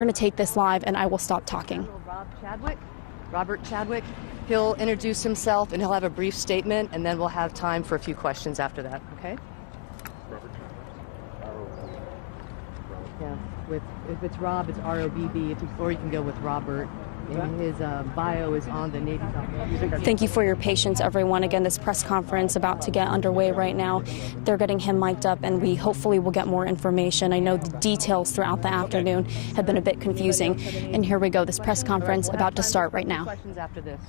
We're going to take this live, and I will stop talking. Robert Chadwick. He'll introduce himself, and he'll have a brief statement, and then we'll have time for a few questions after that, okay? Robert Chadwick. Yeah, if it's Rob, it's R-O-B-B, or you can go with Robert. And his bio is on the Navy.mil. Thank you for your patience, everyone. Again, this press conference about to get underway right now. They're getting him mic'd up, and we hopefully will get more information. I know the details throughout the afternoon have been a bit confusing. And here we go, this press conference about to start right now. Questions after this.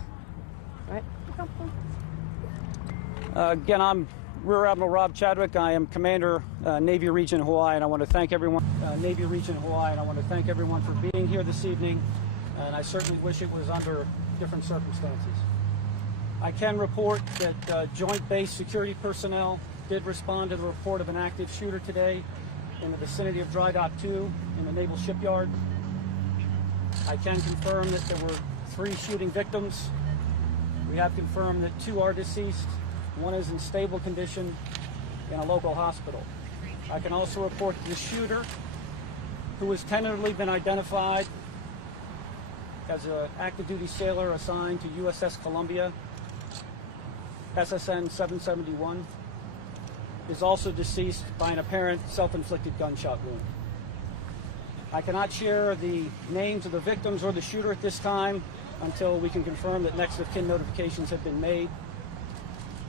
All right. Again, I'm Rear Admiral Rob Chadwick. I am Commander, Navy Region Hawaii, and I want to thank everyone, Navy Region Hawaii, and I want to thank everyone for being here this evening. And I certainly wish it was under different circumstances. I can report that Joint Base security personnel did respond to the report of an active shooter today in the vicinity of Dry Dock 2 in the Naval Shipyard. I can confirm that there were 3 shooting victims. We have confirmed that 2 are deceased. 1 is in stable condition in a local hospital. I can also report that the shooter, who has tentatively been identified as an active duty sailor assigned to USS Columbia, SSN 771, is also deceased by an apparent self-inflicted gunshot wound. I cannot share the names of the victims or the shooter at this time until we can confirm that next of kin notifications have been made.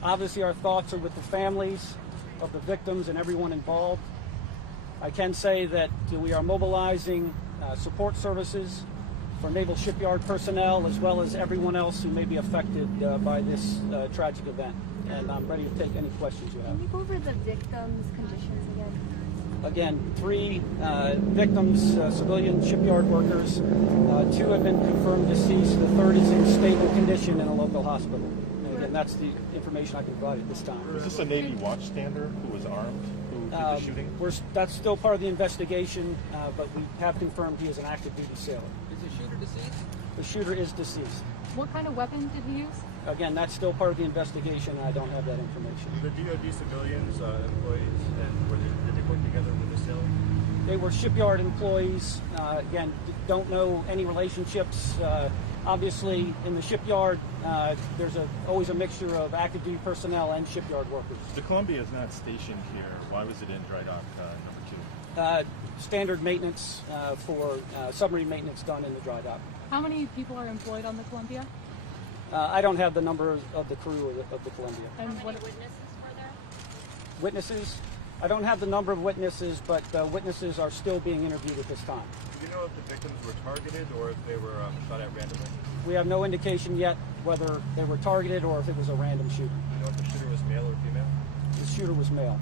Obviously, our thoughts are with the families of the victims and everyone involved. I can say that we are mobilizing support services for Naval Shipyard personnel, as well as everyone else who may be affected by this tragic event. And I'm ready to take any questions you have. Can you go over the victims' conditions again? Again, 3 victims, civilian shipyard workers. 2 have been confirmed deceased. The 3rd is in stable condition in a local hospital. And again, that's the information I can provide at this time. Is this a Navy watchstander who was armed, who did the shooting? That's still part of the investigation, but we have confirmed he is an active duty sailor. Is the shooter deceased? The shooter is deceased. What kind of weapon did he use? Again, that's still part of the investigation, and I don't have that information. The DoD civilians, employees, and did they work together with the sailor? They were shipyard employees. Again, don't know any relationships. Obviously, in the shipyard, there's always a mixture of active duty personnel and shipyard workers. The Columbia is not stationed here. Why was it in Dry Dock number 2? Standard maintenance for submarine maintenance done in the dry dock. How many people are employed on the Columbia? I don't have the number of the crew of the Columbia. And how many witnesses were there? Witnesses? I don't have the number of witnesses, but witnesses are still being interviewed at this time. Do you know if the victims were targeted or if they were shot at randomly? We have no indication yet whether they were targeted or if it was a random shooting. Do you know if the shooter was male or female? The shooter was male.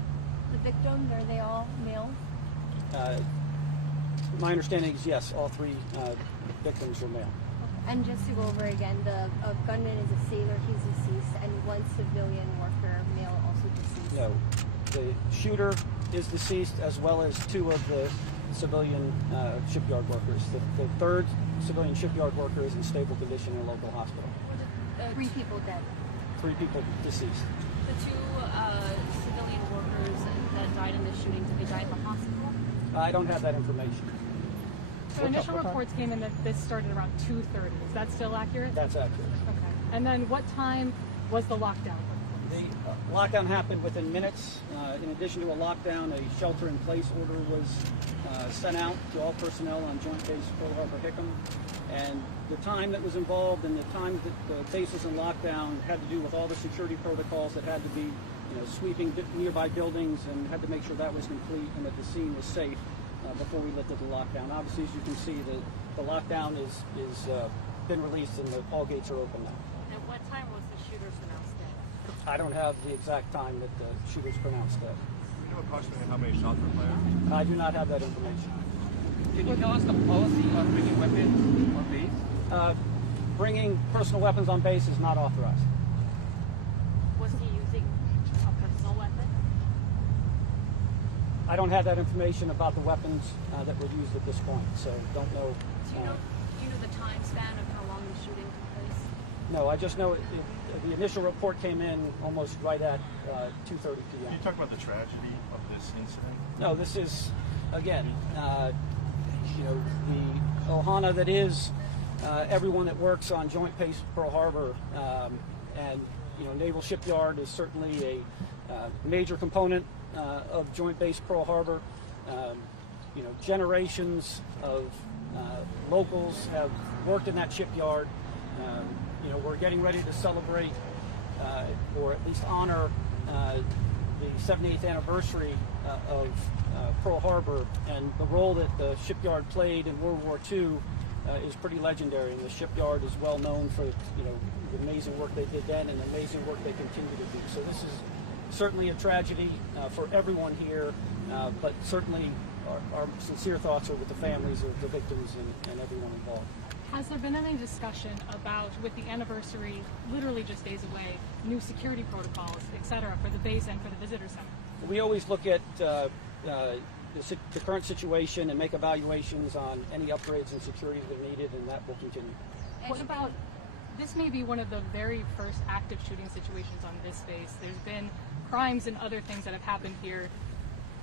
The victims, are they all males? My understanding is yes, all 3 victims were male. And just to go over again, the gunman is a sailor, he's deceased, and 1 civilian worker, male, also deceased. No, the shooter is deceased, as well as 2 of the civilian shipyard workers. The 3rd civilian shipyard worker is in stable condition in a local hospital. 3 people dead. 3 people deceased. The 2 civilian workers that died in the shooting, did they die in the hospital? I don't have that information. So initial reports came in that this started around 2:30. Is that still accurate? That's accurate. Okay. And then what time was the lockdown? The lockdown happened within minutes. In addition to a lockdown, a shelter-in-place order was sent out to all personnel on Joint Base Pearl Harbor Hickam. And the time that was involved and the time that the base was in lockdown had to do with all the security protocols that had to be, sweeping nearby buildings, and had to make sure that was complete and that the scene was safe before we lifted the lockdown. Obviously, as you can see, the lockdown is been released and all gates are open now. At what time was the shooter pronounced dead? I don't have the exact time that the shooter's pronounced dead. Do you know approximately how many shots were fired? I do not have that information. Can you tell us the policy on bringing weapons on base? Bringing personal weapons on base is not authorized. Was he using a personal weapon? I don't have that information about the weapons that were used at this point, so don't know. Do you know the time span of how long the shooting took place? No, I just know the initial report came in almost right at 2:30 p.m. Can you talk about the tragedy of this incident? No, this is, again, You know, the ohana that is everyone that works on Joint Base Pearl Harbor, and you know, Naval Shipyard is certainly a major component of Joint Base Pearl Harbor. You know, generations of locals have worked in that shipyard. You know, we're getting ready to celebrate, or at least honor, the 78th anniversary of Pearl Harbor, and the role that the shipyard played in World War II is pretty legendary. And the shipyard is well known for, you know, the amazing work they did then and the amazing work they continue to do. So this is certainly a tragedy for everyone here, but certainly our sincere thoughts are with the families of the victims and everyone involved. Has there been any discussion about, with the anniversary literally just days away, new security protocols, et cetera, for the base and for the visitor center? We always look at the current situation and make evaluations on any upgrades and security that are needed, and that will continue. What about, this may be one of the very first active shooting situations on this base. There's been crimes and other things that have happened here.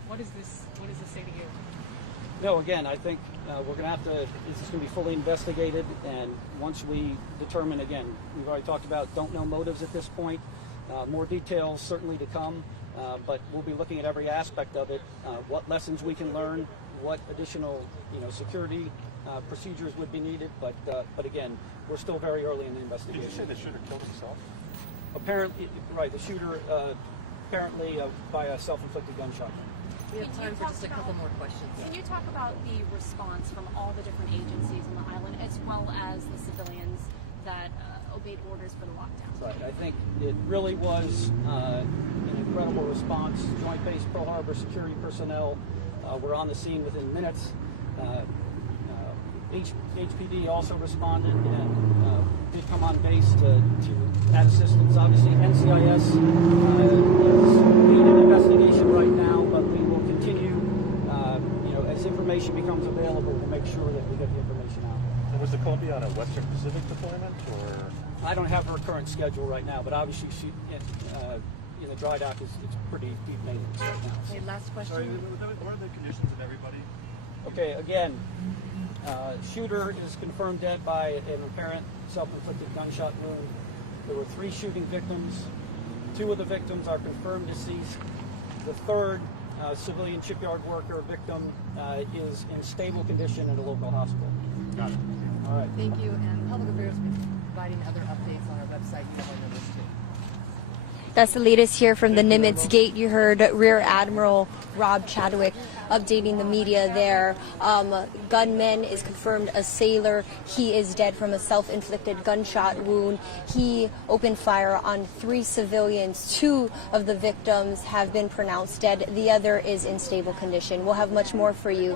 What does this say to you? No, again, I think we're going to have to, this is going to be fully investigated, and once we determine, again, we've already talked about don't know motives at this point, more details certainly to come, but we'll be looking at every aspect of it, what lessons we can learn, what additional, you know, security procedures would be needed, but again, we're still very early in the investigation. Did you say the shooter killed himself? Apparently, right, the shooter apparently by a self-inflicted gunshot. We have time for just a couple more questions. Can you talk about the response from all the different agencies on the island, as well as the civilians that obeyed orders for the lockdown? Right. I think it really was an incredible response. Joint Base Pearl Harbor security personnel were on the scene within minutes. HPD also responded and did come on base to add assistance. Obviously, NCIS is leading an investigation right now, but we will continue. You know, as information becomes available, we'll make sure that we get the information out. And was the Columbia on a Western Pacific deployment, or? I don't have her current schedule right now, but obviously she in the dry dock is pretty deep maintenance right now. Okay, last question. Sorry, what are the conditions of everybody? Okay, again, shooter is confirmed dead by an apparent self-inflicted gunshot wound. There were 3 shooting victims. 2 of the victims are confirmed deceased. The third civilian shipyard worker victim is in stable condition at a local hospital. Got it. All right. Thank you, and Public Affairs will be providing other updates on our website. You have our numbers too. That's the latest here from the Nimitz Gate. You heard Rear Admiral Rob Chadwick updating the media there. Gunman is confirmed a sailor. He is dead from a self-inflicted gunshot wound. He opened fire on 3 civilians. 2 of the victims have been pronounced dead. The other is in stable condition. We'll have much more for you